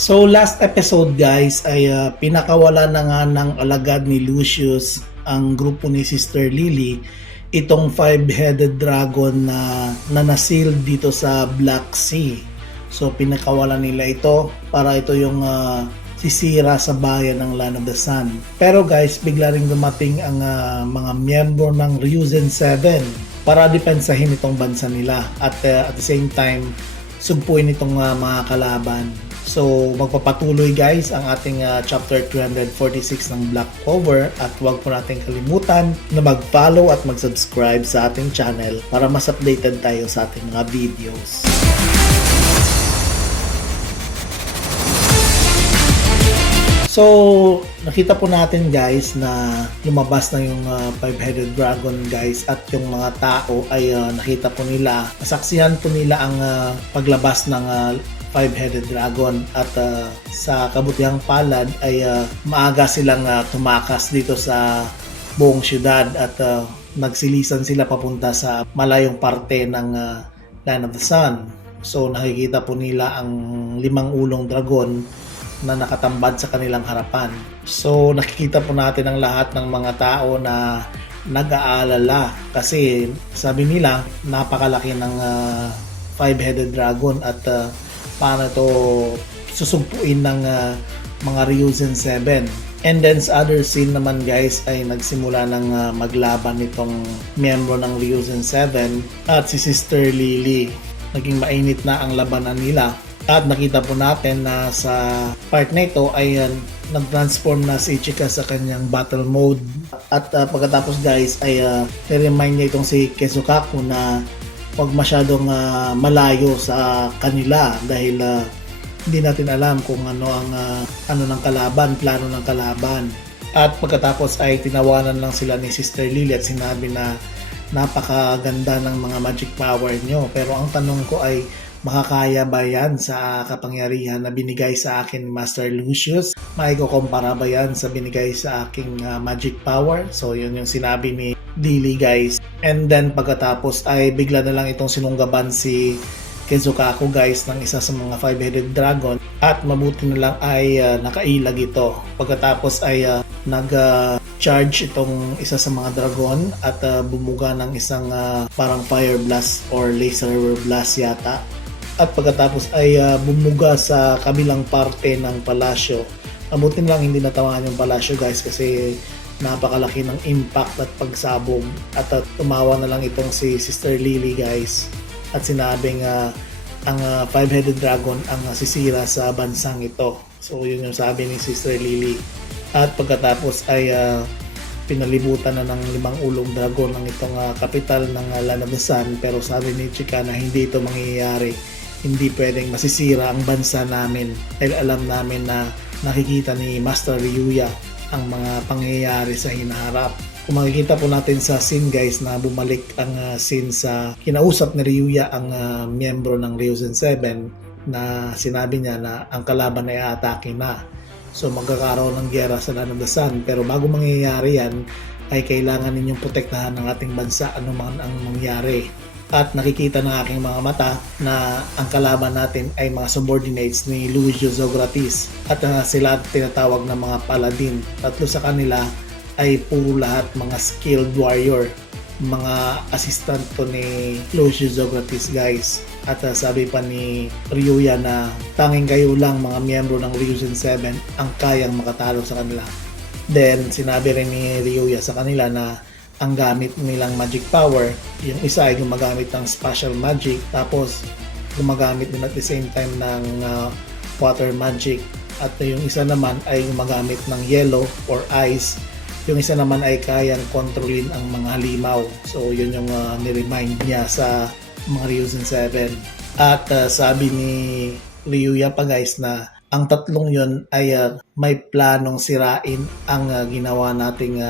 So last episode guys ay pinakawala na nga ng alagad ni Lucius ang grupo ni Sister Lily itong five-headed dragon na nanasil dito sa Black Sea. So pinakawala nila ito para ito yung sisira sa bayan ng Land of the Sun. Pero guys, bigla ring dumating ang mga miyembro ng Ryuzen 7 para depensahin itong bansa nila at the same time sugpuin itong mga kalaban. So magpapatuloy guys ang ating chapter 246 ng Black Clover at huwag po natin kalimutan na mag-follow at mag-subscribe sa ating channel para mas updated tayo sa ating mga videos. So nakita po natin guys na lumabas na yung five-headed dragon guys at yung mga tao ay nakita po nila, nasaksihan po nila ang paglabas ng five-headed dragon at sa kabutihang palad ay maaga silang tumakas dito sa buong syudad at nagsilisan sila papunta sa malayong parte ng Land of the Sun. So nakikita po nila ang 5 ulong dragon na nakatambad sa kanilang harapan. So nakikita po natin ang lahat ng mga tao na nag-aalala kasi sabi nila napakalaki ng five-headed dragon at paano ito susugpuin ng mga Ryuzen 7. And then sa other scene naman guys ay nagsimula ng maglaban itong miyembro ng Ryuzen 7 at si Sister Lily. Naging mainit na ang labanan nila at nakita po natin na sa part na ito ay nag-transform na si Ichika sa kanyang battle mode at pagkatapos guys ay remind niya itong si Keisukaku na huwag masyadong malayo sa kanila dahil hindi natin alam kung ano ang ng kalaban, plano ng kalaban. At pagkatapos ay tinawanan lang sila ni Sister Lily at sinabi na napakaganda ng mga magic power nyo. Pero ang tanong ko ay makakaya ba yan sa kapangyarihan na binigay sa akin ni Master Lucius? Maikukumpara ba yan sa binigay sa aking magic power? So yun yung sinabi ni Lily guys. And then pagkatapos ay bigla na lang itong sinunggaban si Keisukaku guys ng isa sa mga five-headed dragon at mabuti na lang ay nakailag ito. Pagkatapos ay nag-charge itong isa sa mga dragon at bumuga ng isang parang fire blast or laser blast yata. At pagkatapos ay bumuga sa kabilang parte ng palasyo. Mabuti na lang hindi natamaan yung palasyo guys kasi napakalaki ng impact at pagsabog at tumawa na lang itong si Sister Lily guys at sinabing ang five-headed dragon ang sisira sa bansang ito. So yun yung sabi ni Sister Lily at pagkatapos ay pinalibutan na ng 5 ulong dragon ng itong kapital ng Land of the Sun. Pero sabi ni Ichika na hindi ito mangyayari, hindi pwedeng masisira ang bansa namin dahil alam namin na nakikita ni Master Ryuya ang mga pangyayari sa hinaharap. Kung makikita po natin sa scene guys na bumalik ang scene sa kinausap ni Ryuya ang miyembro ng Ryuzen 7 na sinabi niya na ang kalaban ay aatake na. So magkakaroon ng giyera sa Land of the Sun pero bago mangyayari yan ay kailangan ninyong protektahan ng ating bansa anuman ang mangyari. At nakikita ng aking mga mata na ang kalaban natin ay mga subordinates ni Lucio Zografis at sila tinatawag na mga paladin. Tatlo sa kanila ay puro lahat mga skilled warrior, mga assistant po ni Lucio Zografis guys. At sabi pa ni Ryuya na tanging kayo lang mga miyembro ng Ryuzen 7 ang kayang makatalo sa kanila. Then sinabi rin ni Ryuya sa kanila na ang gamit nilang magic power, yung isa ay gumagamit ng special magic tapos gumagamit din at the same time ng water magic at yung isa naman ay gumagamit ng yellow or ice, yung isa naman ay kayang kontrolin ang mga halimaw. So yun yung niremind niya sa mga Ryuzen 7 at sabi ni Ryuya pa guys na ang tatlong yun ay may planong sirain ang ginawa nating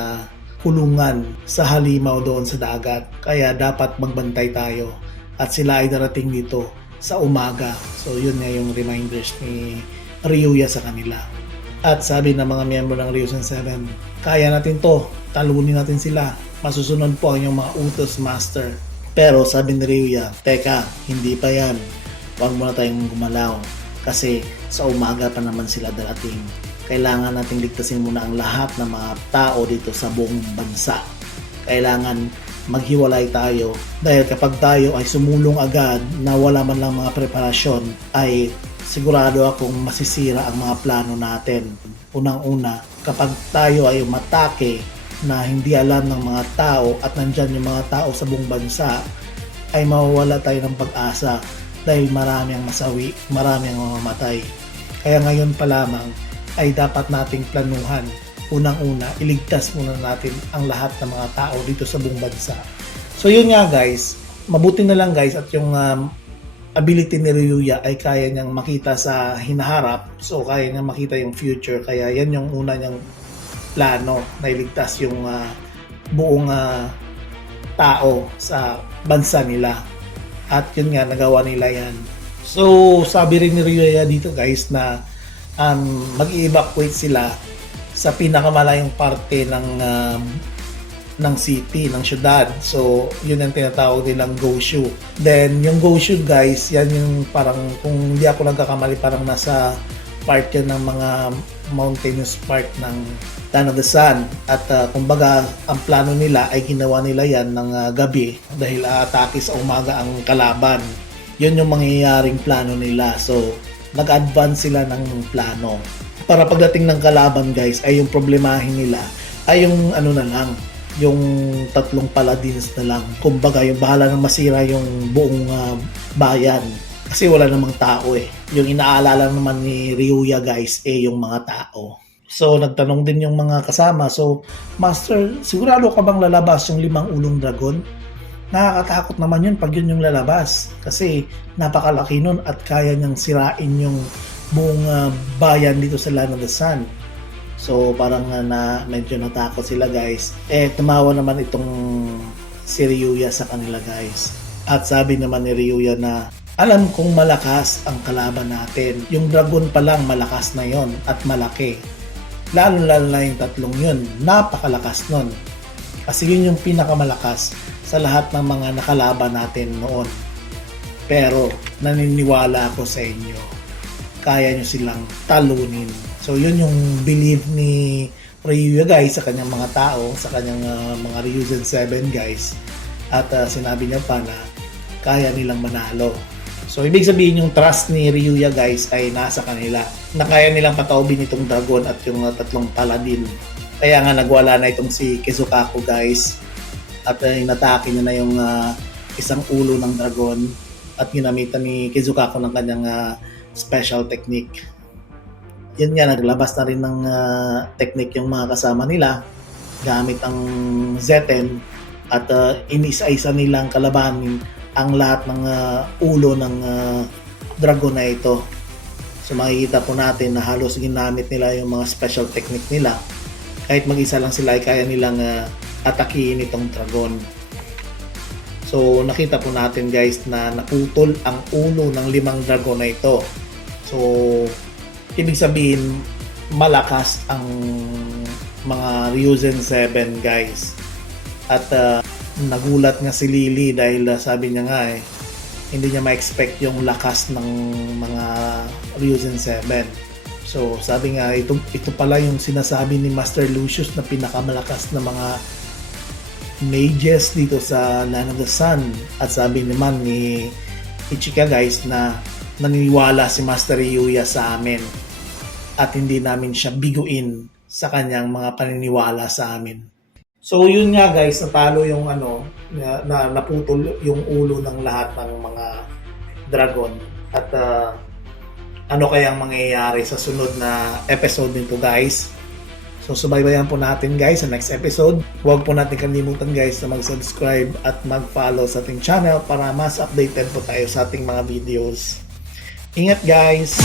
kulungan sa halimaw doon sa dagat. Kaya dapat magbantay tayo at sila ay darating dito sa umaga. So yun nga yung reminders ni Ryuya sa kanila. At sabi ng mga miyembro ng Ryuzen 7, kaya natin to, talunin natin sila. Masusunod po ang yung mga utos master. Pero sabi ni Ryuya, teka, hindi pa yan. Huwag muna tayong gumalaw. kasi sa umaga pa naman sila darating. Kailangan nating ligtasin muna ang lahat ng mga tao dito sa buong bansa. Kailangan maghiwalay tayo dahil kapag tayo ay sumulong agad na wala man lang mga preparasyon ay sigurado akong masisira ang mga plano natin. Unang-una, kapag tayo ay umatake na hindi alam ng mga tao at nandyan yung mga tao sa buong bansa, ay mawawala tayo ng pag-asa dahil marami ang masawi, marami ang mamamatay. Kaya ngayon pa lamang ay dapat nating planuhan. Unang-una, iligtas muna natin ang lahat ng mga tao dito sa buong bansa. So yun nga guys, mabuti na lang guys at yung ability ni Ryuya ay kaya niyang makita sa hinaharap. So kaya niyang makita yung future. Kaya yan yung una niyang plano na iligtas yung buong tao sa bansa nila. At yun nga, nagawa nila yan. So sabi rin ni Ryuya dito guys na mag-evacuate sila sa pinakamalayong parte ng city, ng syudad. So, yun ang tinatawag nilang Goshu. Then, yung Goshu guys, yan yung parang, kung hindi ako nagkakamali, parang nasa part yun ng mga mountainous part ng Land of the Sun. At kumbaga, ang plano nila ay ginawa nila yan ng gabi dahil aatake sa umaga ang kalaban. Yun yung mangyayaring plano nila. So, nag-advance sila ng plano. Para pagdating ng kalaban guys, ay yung problemahin nila ay yung ano na lang, yung tatlong paladins na lang. Kumbaga yung bahala nang masira yung buong bayan. Kasi wala namang tao eh. Yung inaalala naman ni Ryuya guys yung mga tao. So nagtanong din yung mga kasama. So Master, sigurado ka bang lalabas yung 5 ulong dragon? Nakakatakot naman yun pag yun yung lalabas. Kasi napakalaki nun at kaya niyang sirain yung buong bayan dito sa Land of the Sun. So parang medyo natakot sila guys. Tumawa naman itong si Ryuya sa kanila guys. At sabi naman ni Ryuya na alam kong malakas ang kalaban natin. Yung dragon pa lang malakas na yon at malaki. Lalo na yung tatlong yun. Napakalakas nun. Kasi yun yung pinakamalakas sa lahat ng mga nakalaban natin noon. Pero naniniwala ako sa inyo, kaya nyo silang talunin. So yun yung belief ni Ryuya guys sa kanyang mga tao, sa kanyang mga Ryuzen 7 guys. At sinabi niya pa na kaya nilang manalo. So ibig sabihin yung trust ni Ryuya guys ay nasa kanila, na kaya nilang pataubin itong dragon at yung tatlong paladin. Kaya nga nagwala na itong si Kizukaku guys, at inatake niya na yung isang ulo ng dragon at ginamitan ni Kizukaku ng kanyang special technique. Yun nga, naglabas na rin ng technique yung mga kasama nila gamit ang Zeten at inisa-isa nilang kalabanin ang lahat ng ulo ng dragon na ito. So makikita po natin na halos ginamit nila yung mga special technique nila. Kahit mag-isa lang sila ay kaya nilang atakihin itong dragon. So nakita po natin guys na naputol ang ulo ng 5 dragon na ito. So ibig sabihin malakas ang mga Ryuzen 7 guys. At nagulat nga si Lily dahil sabi niya nga hindi niya ma-expect yung lakas ng mga Ryuzen 7. So sabi nga ito pala yung sinasabi ni Master Lucius na pinakamalakas na mga mages dito sa Land of the Sun. At sabi naman ni Ichika guys na naniniwala si Master Ryuya sa amin at hindi namin siya biguin sa kanyang mga paniniwala sa amin. So yun nga guys, natalo yung na naputol yung ulo ng lahat ng mga dragon. At ano kayang mangyayari sa sunod na episode nito guys? So subaybayan po natin guys sa next episode. Huwag po natin kalimutan guys na mag-subscribe at mag-follow sa ating channel para mas updated po tayo sa ating mga videos. Ingat guys!